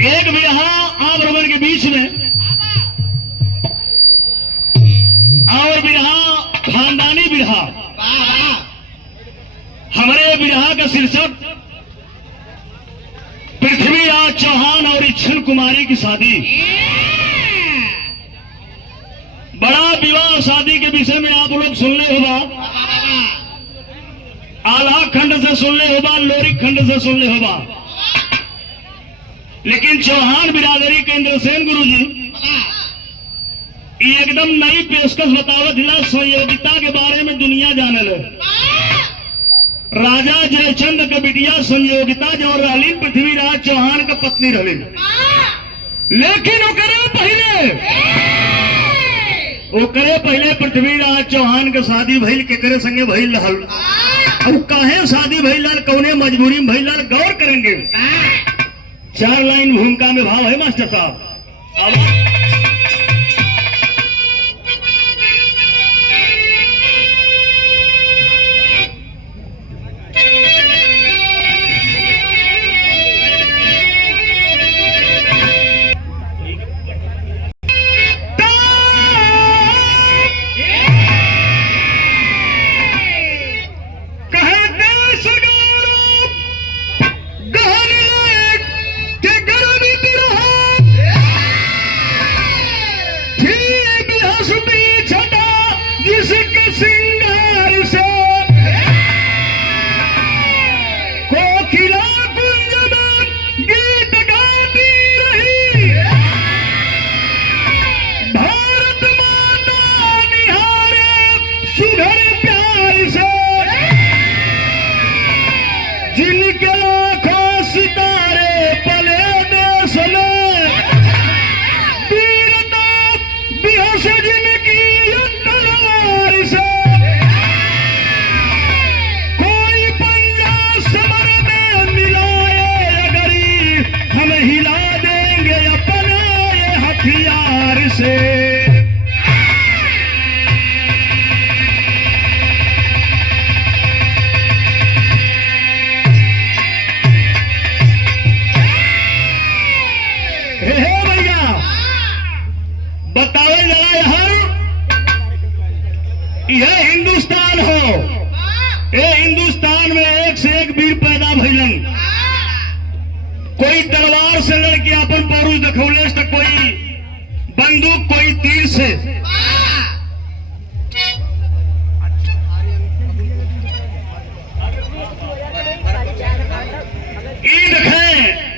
एक बिरहा आप लोगों के बीच में और बिरहा खानदानी बिरहा। हमारे बिरहा का शीर्षक पृथ्वीराज चौहान और इच्छन कुमारी की शादी। बड़ा विवाह शादी के विषय में आप लोग सुनले होगा, आला खंड से सुनले होगा, लोरी खंड से सुनले होगा, लेकिन चौहान बिरादरी के इंद्रसेन गुरु जी एकदम नई पेशकश बतावत हिला। संयोगिता के बारे में दुनिया जानल। राजा जयचंद का बिटिया संयोगिता जो रही पृथ्वीराज चौहान का पत्नी रही, लेकिन ओकरे पहले पृथ्वीराज चौहान के शादी भइल केकरे संगे भइल रहल। अब काहे शादी भइल, कौने मजबूरी में भइल, गौर करेंगे। 4 लाइन भूमिका में भाव है मास्टर साहब। यह हिंदुस्तान हो, ये हिंदुस्तान में एक से एक वीर पैदा भइलन। कोई तलवार से लड़के अपन पौरुष दिखौले, तो कोई बंदूक, कोई तीर से। ई देखें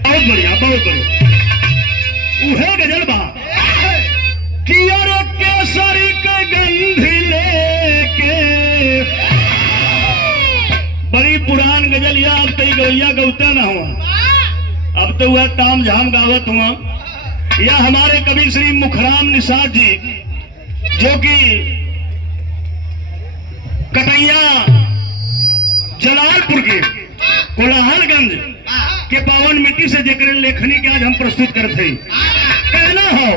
बहुत बढ़िया उहे गजल बा कि यार केसरी के गंधी लेके। बड़ी पुरान गजल या अब तई गवैया गौता ना हुआ, अब तो वह ताम झाम गावत हुआ। या हमारे कवि श्री मुखराम निषाद जी जो कि कटैया जलालपुर के कोलाहलगंज के पावन मिट्टी से जेकर लेखनी के आज हम प्रस्तुत करते हैं। कहना हो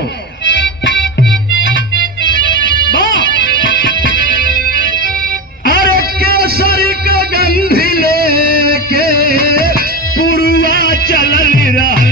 अरे केसरी का गंधी लेके पुरुआ चलल रहल।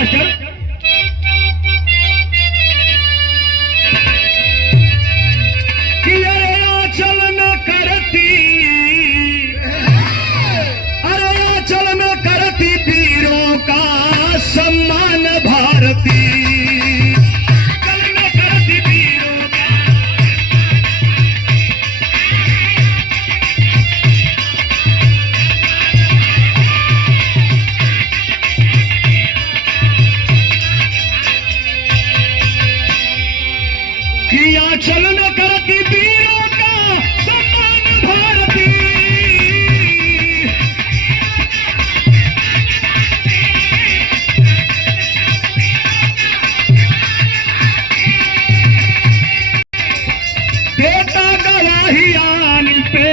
मास्टर। कि अरे आंचल में करती, अरे आंचल में करती वीरों का सम्मान भारती। आंचल में करती वीरों का सम्मान भारती। देता गवाही आन पे,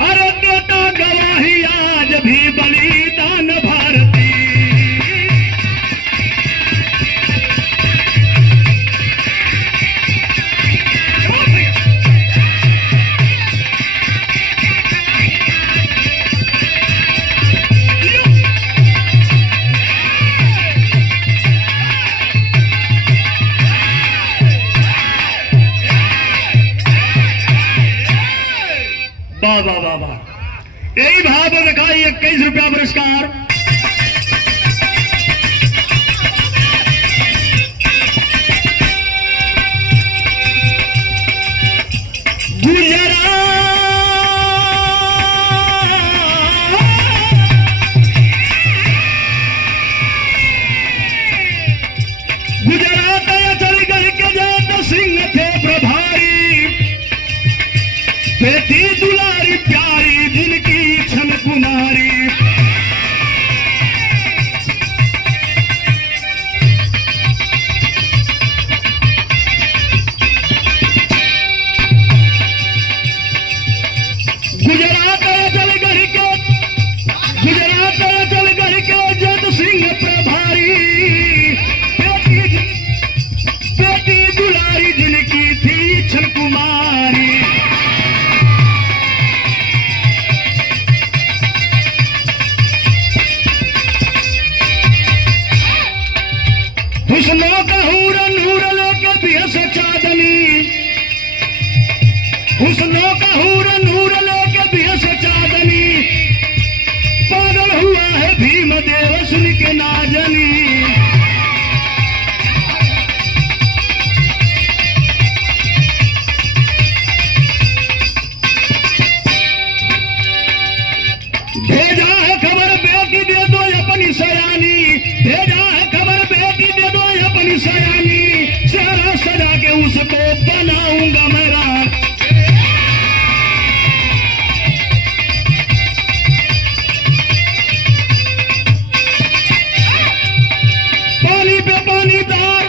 अरे देता गवाही आज भी बलिदान भारती। वाह वाह वाह वाह। यही भाव में रखा 21 रुपया पुरस्कार। गुजरात या चंडीगढ़ के जयंत सिंह थे प्रभारी, बेटी दुलारी प्यारी जिनकी छन कुमारी। गुजरात जलगढ़ के जयंत सिंह प्रभारी, बेटी दुलारी जिनकी थी छन कुमारी। हुस्नों का हूर नूर लेके बेस चांदनी, हुस्नों का हूर नूर लेके बेस चांदनी। पागल हुआ है भीम देव सुन के नाजनी। भेजा है खबर बेटी दे दो अपनी सयानी, भेजा है खबर बेटी दे दो अपनी सयानी। सारा सजा के उसको बनाऊंगा मैं रात। पानी पे पानी दार,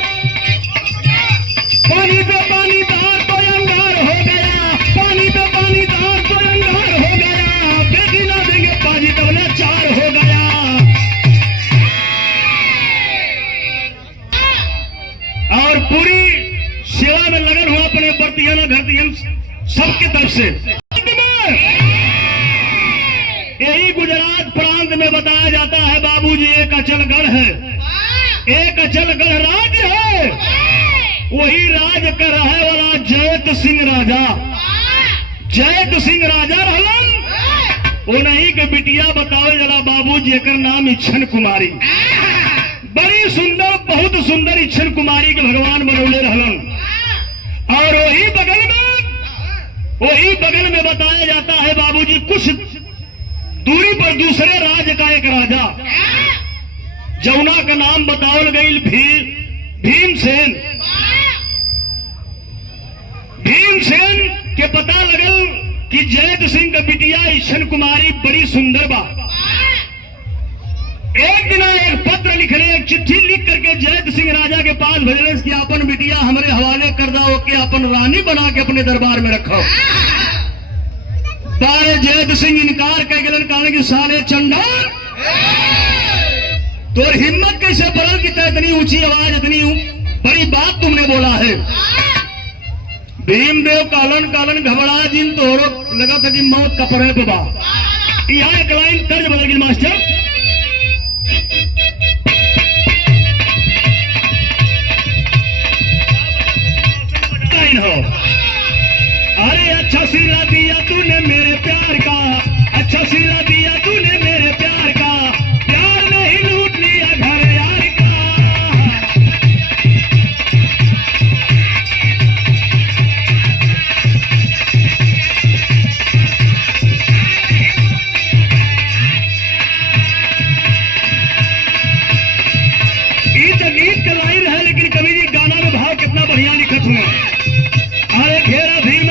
पानी पे पानी दार तो अंगार हो गया, पानी पे पानी दार तो अंगार हो गया। बेटी ना देंगे बाजी तबले चार हो गया। और पूरी सेवा में लगन हुआ अपने बर्तियन घरतियन सबके तरफ से। यही गुजरात प्रांत में बताया जाता है बाबूजी एक अचलगढ़ है, एक अचलगढ़ राज्य है। वही राज कर रहे वाला जयत सिंह राजा, जयत सिंह राजा रहलन। वो नहीं के बिटिया बताओ जरा बाबूजी एकर नाम इच्छन कुमारी। बड़ी सुंदर, बहुत सुंदर इच्छन कुमारी के भगवान बनौले रहलन। और वही बगल में बताया जाता है बाबूजी कुछ दूरी पर दूसरे राज्य का एक राजा, जमुना का नाम बताओल गई भीमसेन। भीमसेन के पता लगल कि जयत सिंह का बिटिया इच्छन कुमारी बड़ी सुंदर बा। एक दिन एक पत्र लिखने, एक चिट्ठी लिख करके जयत सिंह राजा के पास भेजने की अपन बिटिया हमारे हवाले कर दो कि अपन रानी बना के अपने दरबार में रखो। बारे जयत सिंह इनकार कर गलन, कारण की साले चंडाल तो हिम्मत कैसे बढ़ल कि इतनी ऊंची आवाज, इतनी बड़ी बात तुमने बोला है। भीमदेव कालन कालन घबरा जिन तो लगा था कि मौत का परे बा। यहाँ एक लाइन तर्ज बदल गई मास्टर। लाइन हो, अरे अच्छा सिला दिया तूने मेरे प्यार का, अच्छा सिला दिया तूने मेरे प्यार का, प्यार नहीं लूट लिया घर यार का। गीत का लाइन है, लेकिन कवि जी गाना में भाव कितना बढ़िया लिखत हुआ। अरे घेरा भीम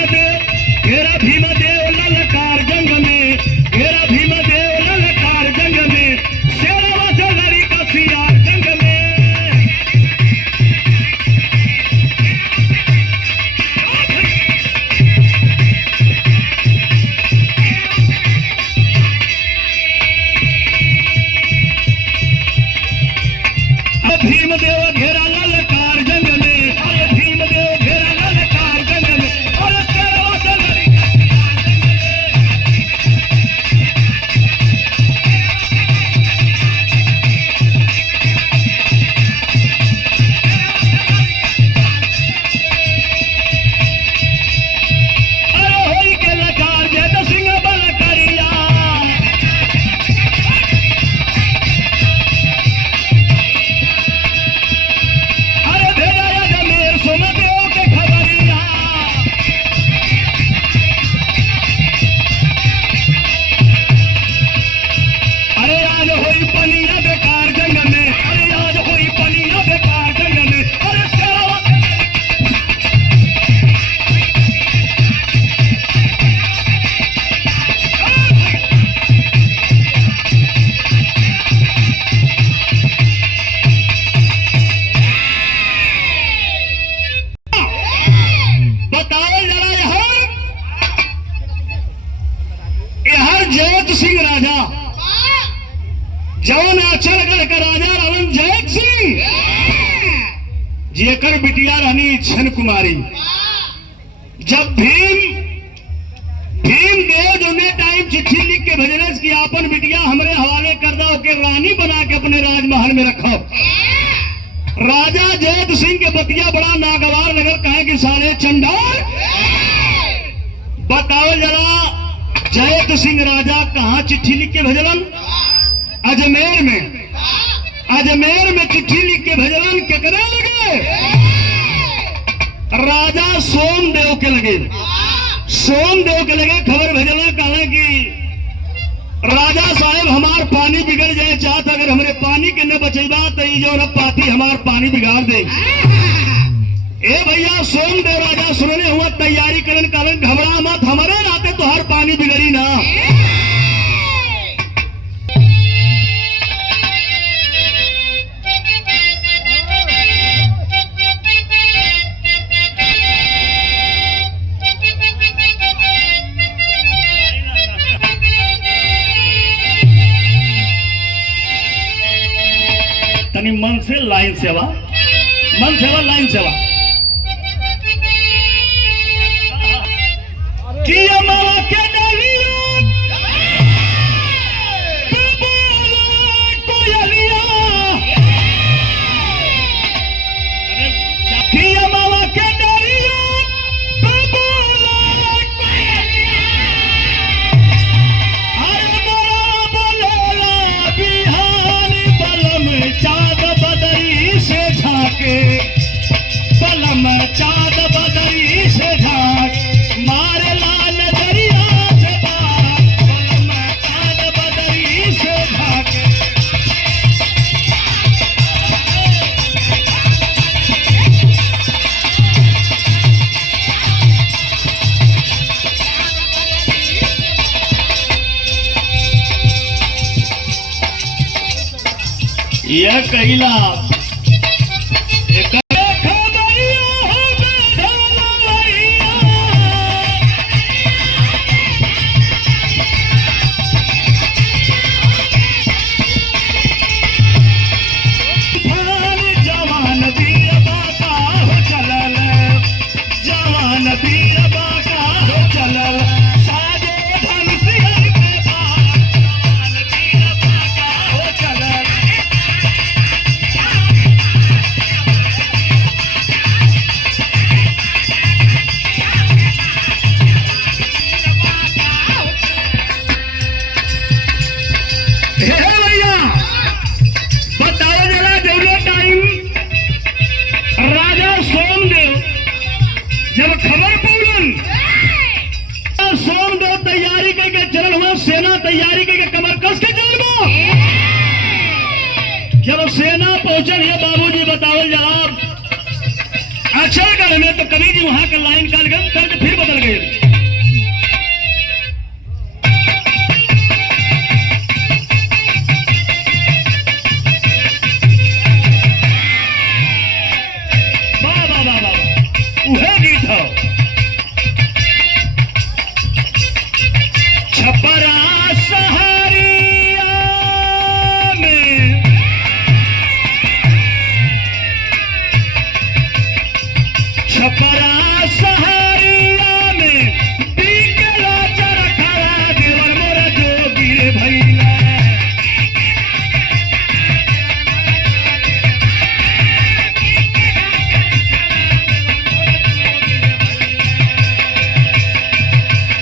देव ललकार जंग में, घेरा भीम देव ललकार जंग में, शेरवा से लड़ी का सियार जंग में। भीम देव घेरा ललकार जंग में, अरे भीम देव घेरा ललकार जंग में, अरे शेरवा से लड़ी का अरे होई के लकार जय सिंह बल करिया। अरे भेजा जमेर सुन देव के खबरिया। अरे आज होई पनिया बेकार जंग में, अरे आज होई पनिया बेकार जंग में, अरे शेरवा बताओ जरा यहर जयत सिंह राजा, जौन अचलगढ़ का राजा रावण जयत सिंह, जेकर बिटिया रानी छन कुमारी। जब भीम देव जो टाइम चिट्ठी लिख के भेजने की आपन बिटिया हमरे हवाले कर दो के रानी बना के अपने राजमहल में रखो। राजा जयत सिंह के बतिया बड़ा नागवार लगल, कहे कि सारे चंडाल। बताओ जरा जयत सिंह राजा कहाँ चिट्ठी लिख के भेजलन? अजमेर में चिट्ठी लिख के भेजलन। केकरे लगे? राजा सोमदेव के लगे। खबर भेजला, कहा कि राजा साहब हमार पानी बिगड़ जाए चाहत, अगर हमरे पानी के न बचेबा तो जो न पाती हमार पानी बिगाड़ दे। ए भैया सोमदेव राजा सुनने हुआ तैयारी करन, कारण घबरा मत, हमारे नाते तो हर पानी बिगड़ी ना। तनी मन से लाइन सेवा, लाइन सेवा कि अमावा के डालिया कोयलिया, कि अमावा के डालिया अरे मोरा बोलेला बिहारी बलम चाँद बदरी से झाके, बलम चाँद बदरी से झाक, मारे लाल दरिया से बात, बलम चाँद बदरी से झाक। यह कहिला नबी अबा का हो चलल साजे धन सिहर के बात। हे भैया बताओ जरा जौने टाइम राजा सोमदेव जब खबर पौलन, सोमदेव तैयारी करके चल हुआ, सेना तैयारी करके कमर कस के चल गो। जब सेना पहुंचल है बाबूजी बताओ जनाब अचलगढ़ में, तो कभी जी वहां का लाइन काल गए करके फिर बदल गए। उहे गीत हो छपरा सहरिया में, छपरा सहरिया में बिकला चरखा देवर मोर जोगी भैला।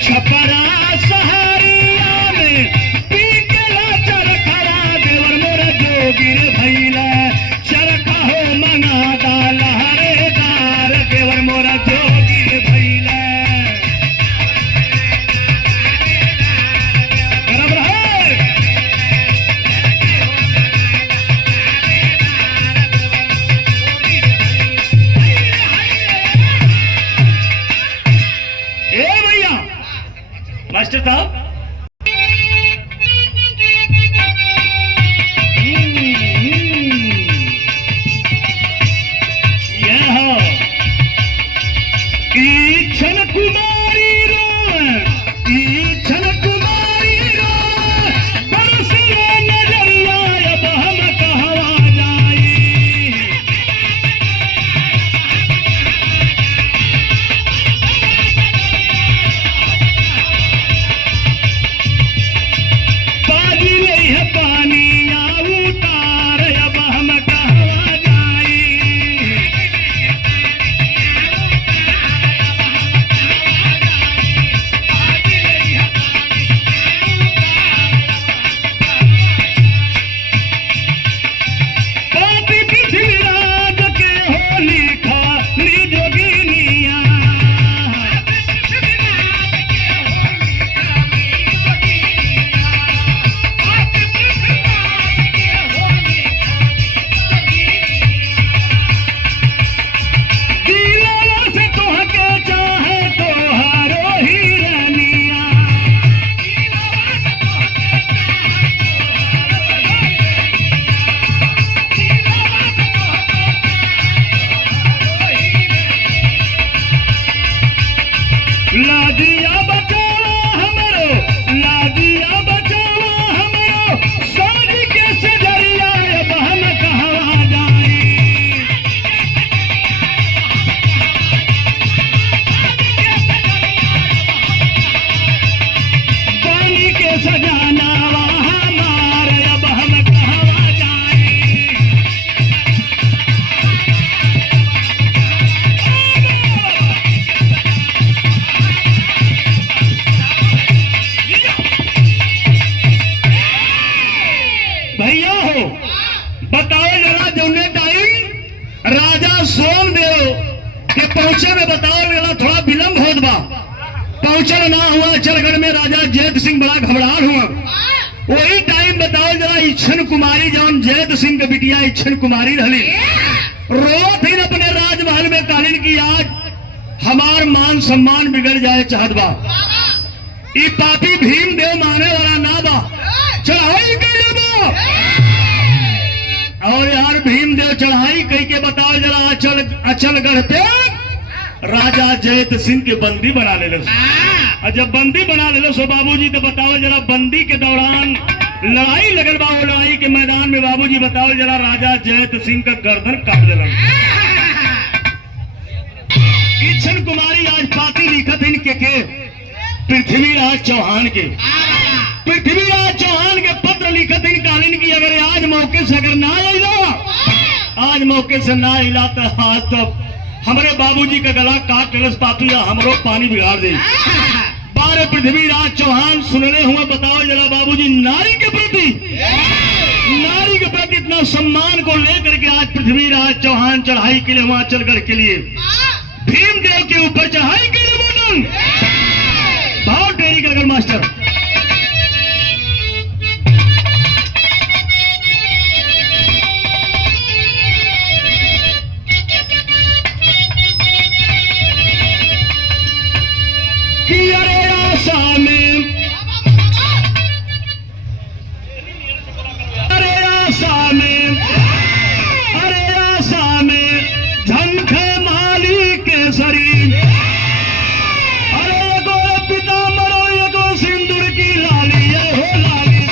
छपरा सहरिया में बिकला चरखा देवर मोर जोगी भैला। चरखा हो मना डाला रे दार देवर मोरा जोगी भैला। बराबर है। ए भैया मास्टर साहब यह हो ईछन कुमारी रो, ईछन कुमारी रो बरसिया नजरिया अब हम कहवा जाई। बाजी ले है पानिया उतार अब हम कहवा जाई। पापी पृथ्वीराज के हो लिखा जोगिनिया। दिलवा से तोहके चाहे तोहारो ही रानिया। लादिया बचावा हमरो, लादिया बचावा हमरो साज के सजरिया अब हम कहवा जाई। पानी के सजानावा हमार अब हम कहवा जाई। भैया हो बताओ जरा जौने टाइम राजा सोमदेव के पहुंचे में बताओ जरा थोड़ा विलंब होत बा, पहुंचल ना हुआ। अचलगढ़ में राजा जैत सिंह बड़ा घबराहट हुआ। वही टाइम बताओ जरा इच्छन कुमारी जौन जैत सिंह के बिटिया इच्छन कुमारी रहली, रोत ही अपने राजमहल में कालीन की आज हमार मान सम्मान बिगड़ जाए चाहत बा। ई पापी भीमदेव माने वाला ना बा, चढ़ाई कैले बा। और यार भीमदेव चढ़ाई कह के बताओ जरा अचलगढ़ पे राजा जैत सिंह के बंदी बना ले लो। और जब बंदी बना ले लो सो बाबूजी तो बताओ जरा बंदी के दौरान लड़ाई लगल बा। वो लड़ाई के मैदान में बाबूजी बताओ जरा राजा जैत सिंह का गर्दन काट दिलन। इच्छन कुमारी आज पाती लिखत इनके के पृथ्वीराज चौहान के, पृथ्वीराज चौहान के पत्र लिखत इन कालीन की अगर आज मौके से अगर ना आइला, आज मौके से ना आइला तो आज तो हमारे बाबूजी का गला काट कलश पापी या हमरो पानी बिगाड़ दे। बारे पृथ्वीराज चौहान सुनने हुआ बताओ जरा बाबूजी नारी के प्रति नारी के प्रति इतना सम्मान को लेकर के आज पृथ्वीराज चौहान चढ़ाई के लिए हिमाचलगढ़ के लिए भीमदेव के ऊपर चढ़ाई के लिए बोलन भाव टेरी कर मास्टर। कि अरे आशा में झंख माली केसरी अरे एगो पिता मरो एगो सिंदूर की लाली ये हो लाली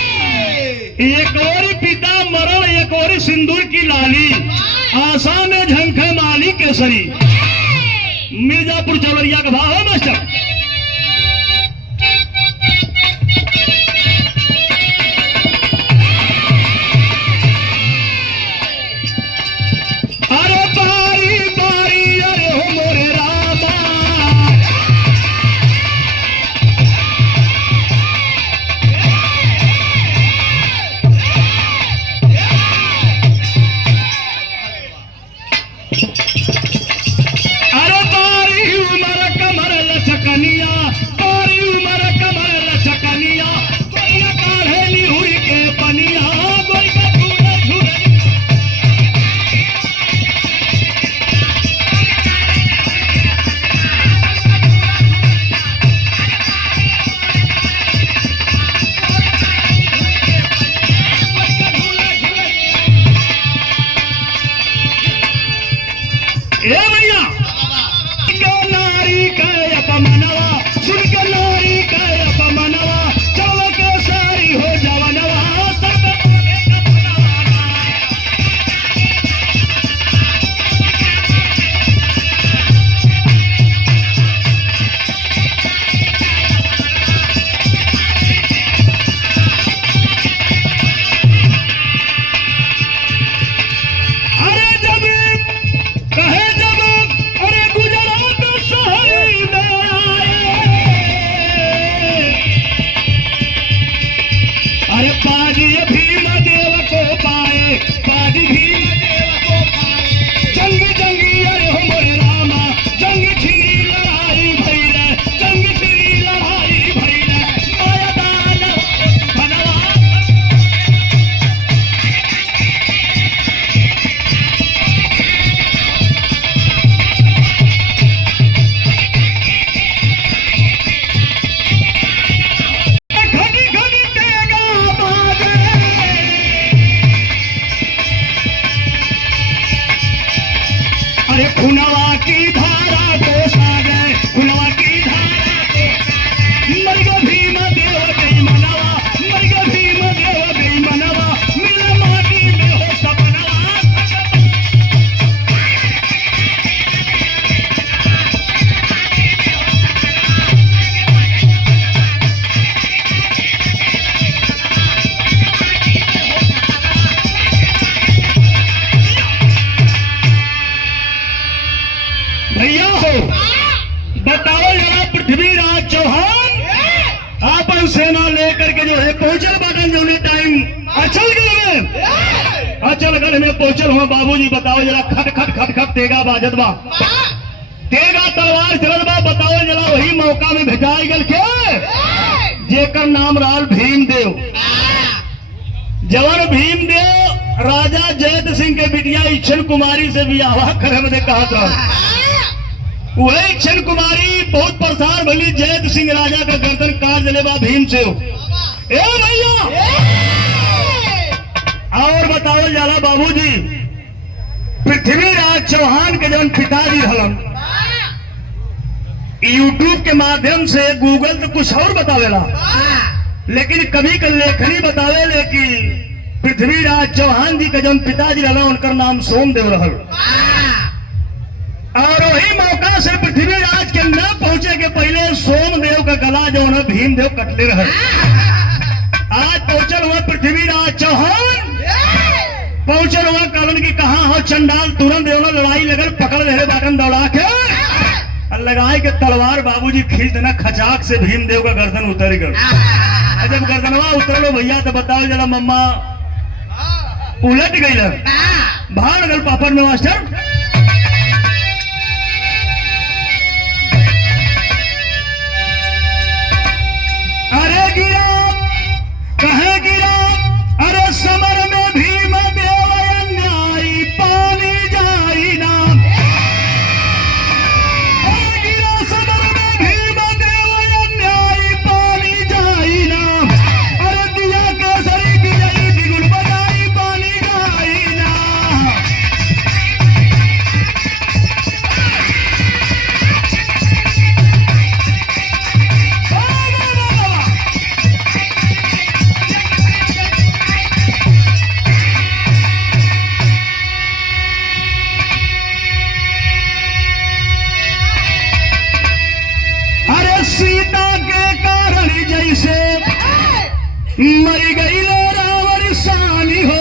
एक और पिता मरण एक और सिंदूर की लाली आशा में झंख माली केसरी। मिर्जापुर चौलरिया का भाव है मास्टर। अरे बारी बारी अरे हो मोरे रामा अरे बारी उमर कमर लचकनिया बारी उमर कमर लचकनिया कोई काढ़े निहुरी के पनिया कोई का झूले झूले ए भैया नारी का अपमनवा सुन के नारी का अपमनवा चलो के सारी हो जवनवा सब अरे जब कहे जब अरे गुजरात शहरी में आए अरे पाजी भीम देव को पाए पाजी भीम देव को पाए जंगी जंगी अरे हो मोरे रामा जंगी छिड़ी लड़ाई भैले जंगी छिड़ी लड़ाई भैले माया दान बनवा घड़ी घड़ी तेगा बाजे अरे खुनवा की धारा को सागे खुनवा की धारा को मरग भीम देव गई मनवा मरग भीम देव गई मनवा मिल माटी में हो सपनवा भैया हो बताओ जरा पृथ्वीराज चौहान आपन सेना लेकर के जो है पहुंचल बाटन जो टाइम अचलगढ़ में पहुंचल हुआ बाबूजी बताओ जरा खट खट खट खट तेगा बाजत बा तेगा तलवार चलत बा बताओ जरा वही मौका में भेजाई गल के जेकर नाम राल भीमदेव जवन भीमदेव राजा जयत सिंह के बिटिया इच्छन कुमारी से भी आवाह करे में कहा था वही इच्छन कुमारी बहुत प्रसार भली जयत सिंह राजा का गर्दन काट दिले बा भीम से ए भैया और बताओ जाला बाबूजी पृथ्वीराज चौहान के जवन पिताजी हलन यूट्यूब के माध्यम से गूगल तो कुछ और बतावेला लेकिन कभी का लेखनी बतावे लेकिन पृथ्वीराज चौहान जी के जवन पिताजी रहला उनका नाम सोमदेव रहल और वही मौका से पृथ्वीराज के न पहुंचे के पहले सोमदेव का गला जो है भीमदेव कटले रहे आज पहुंचल हुआ पृथ्वीराज चौहान पहुंचल हुआ कलन की कहा हो चंडाल तुरंत देवना लड़ाई लगल पकड़ रहे बाटन दौड़ा के लगाए के तलवार बाबूजी खींच देना खचाक से भीमदेव का गर्दन उतर गया। जब गर्दनवा उतरलो भैया तो बताओ जरा मम्मा उलट गई भाग गल पापड़ में मास्टर। अरे गिरा कहे गिरा अरे समर में भीम देव अन्यायी पानी जाई ना। अरे गिरा समर में भीम देव अन्यायी पानी जाई ना। अरे दिया केसरी विजयी बिगुल बजाई पानी जाई ना। सीता के कारण जैसे मर गई रावण सानी हो।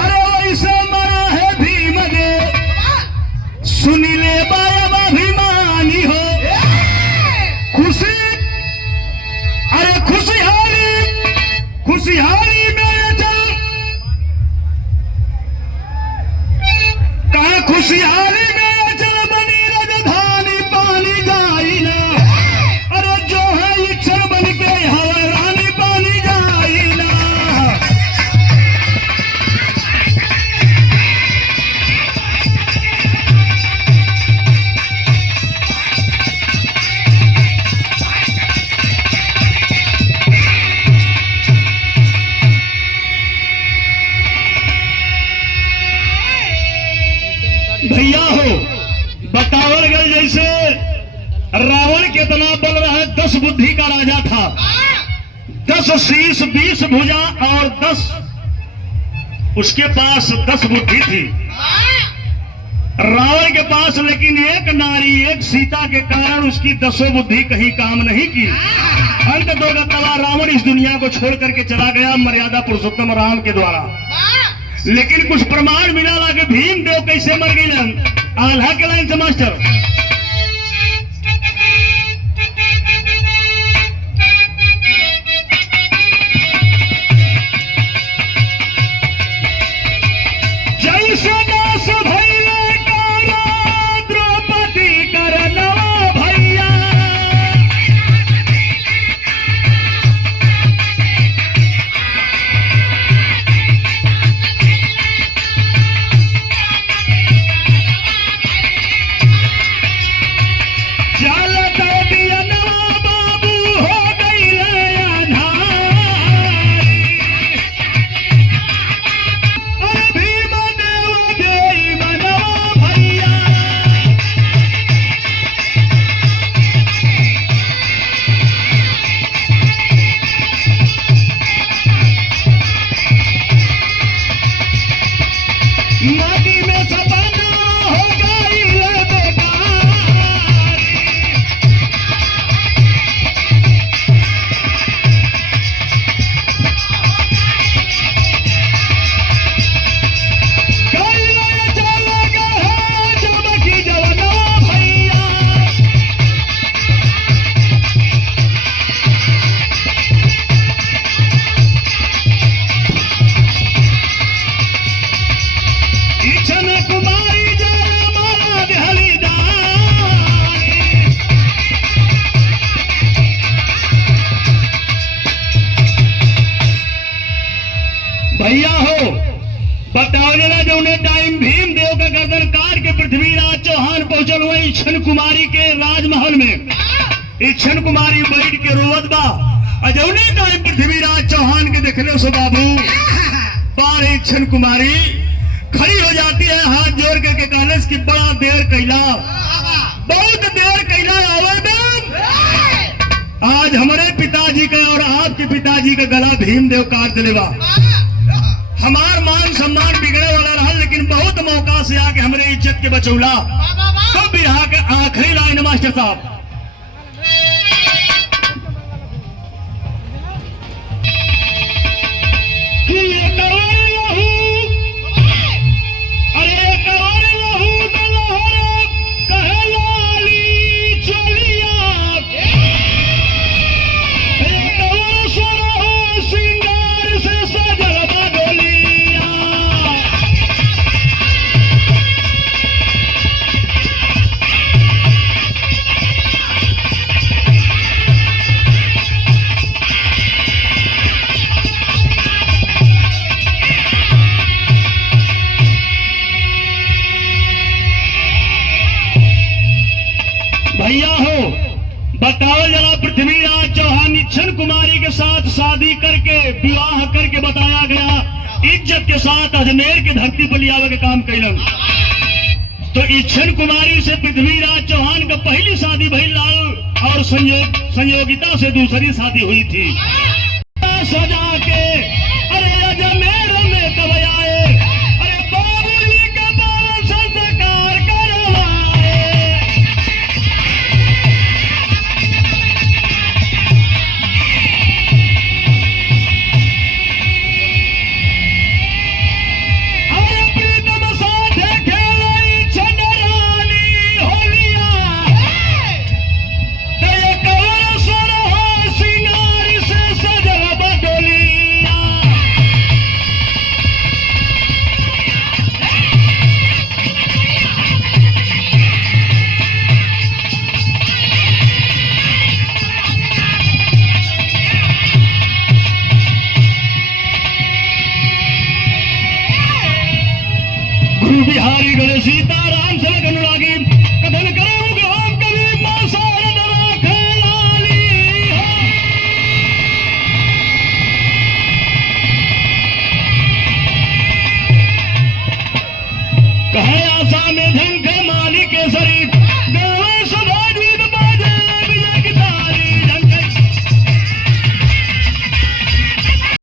अरे वैसे मरा है भीमदेव सुनी ले बायब अभिमानी हो। खुशी अरे खुशहाली में चल कहा खुशहाली में चल बनी राजधानी पानी जाई ना। अरे जो है इच्छर बन के हवा रानी पानी जाई ना। भैया हो बतावल गए जैसे रावण कितना बल रहा है। 10 बुद्धि का राजा था, 10 शीश 20 भुजा और 10 उसके पास 10 बुद्धि थी रावण के पास। लेकिन एक नारी एक सीता के कारण उसकी 10 बुद्धि कहीं काम नहीं की। अंत दुर्गतवा रावण इस दुनिया को छोड़ करके चला गया मर्यादा पुरुषोत्तम राम के द्वारा। लेकिन कुछ प्रमाण मिला कि भीमदेव कैसे मर गए। आल्हा के लाइन से मास्टर जैसे दास भैया कारा द्रौपदी करनवा भैया। भैया हो बताओ जरा जो उन्हें टाइम भीमदेव का गर्दन काट के पृथ्वीराज चौहान पहुंचल हुए इच्छन कुमारी के राजमहल में। इच्छन कुमारी बैठ के रोवत बा अजौने टाइम पृथ्वीराज चौहान के देखने से बाबू पार इच्छन कुमारी खड़ी हो जाती है हाथ जोड़ करके कहने की बड़ा देर कैला बहुत देर कैला आवेदन। आज हमारे पिताजी का और आपके पिताजी का गला भीमदेव काट दिले बा। हमार मान सम्मान बिगड़े वाला रहा लेकिन बहुत मौका से आके हमारे इज्जत के बचौला। तो बिरहा के आखिरी लाइन मास्टर साहब अरे कवर लहू तो लहर कहे भैया हो बताओ जरा, पृथ्वीराज चौहान इच्छन कुमारी के साथ शादी करके विवाह करके बताया गया इज्जत के साथ अजमेर की धरती पर लियावे के काम कैलन। तो इच्छन कुमारी से पृथ्वीराज चौहान का पहली शादी भइल लाल और संयोगिता से दूसरी शादी हुई थी। सजा के